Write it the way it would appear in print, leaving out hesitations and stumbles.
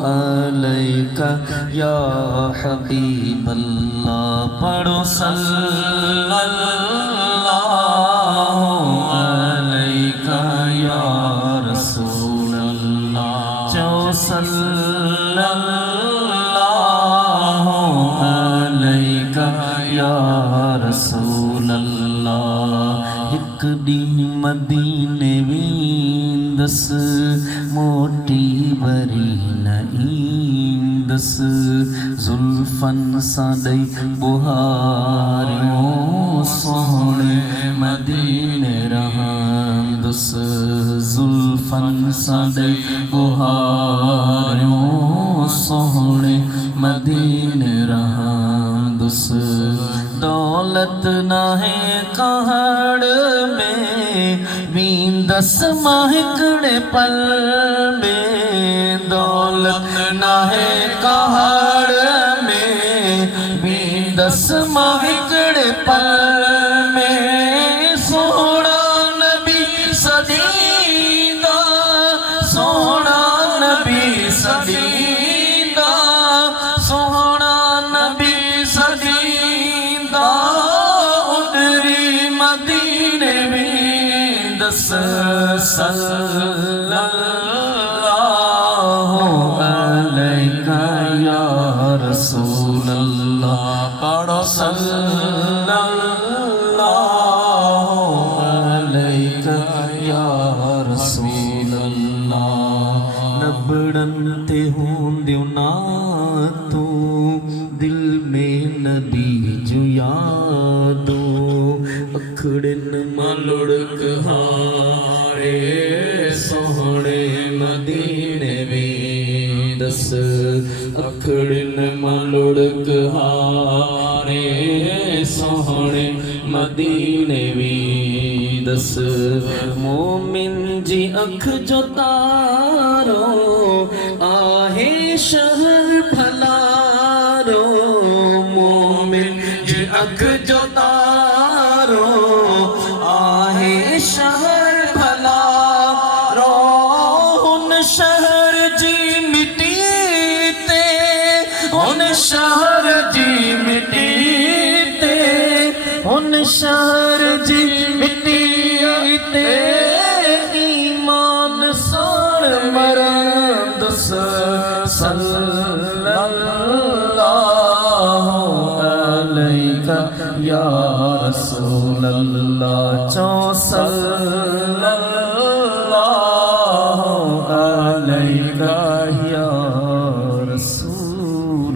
अलैका या हबीब अल्लाह। पढ़ो सल्लल्लाहु अलैका या रसूल अल्लाह। जो सल्लल्लाहु अलैका या रसूल अल्लाह। एक दिन मदीने विंदस मोटी बरी नईंदस जुल्फन सादई बुहारियों सोहणे मदीने रहंदस। जुल्फन सादई बुहारियों सोहणे मदीने रहंदस। दौलत नाहे कहड़ में वींदस महकड़े पल में। दौलत नाहे कहड़ में वींदस महकड़े पल में। सोहना नबी सदीदा सोहना नबी सदीदा सोहना नबी सदीदा उदरी मदीने में दस। सल्लल्लाहु अलैका या रसूल अल्लाह। पढ़ो सल्लल्लाहु अलैका या रसूल अल्लाह। नबड़न ते होंदियो ना तू दिल में नबी जो यादो। अखड़न मलुड़क हारे सोहणे मदीने विंदस। अखड़न मलुड़क हारे सोहणे मदीने विंदस। मोमिन जी अख जो तारो आहे शहर भलारो। मोमिन जी अख जो तारो आहे शहर भलारो। उन शहर जी मिट्टी ते उन शहर जी मिट्टी ते उन शहर जी मिट्टी ते ईमान सोण मरंदस। सल्लल्लाहु अलैका या रसूल अल्लाह। चो सल्लल्लाहु अलैका या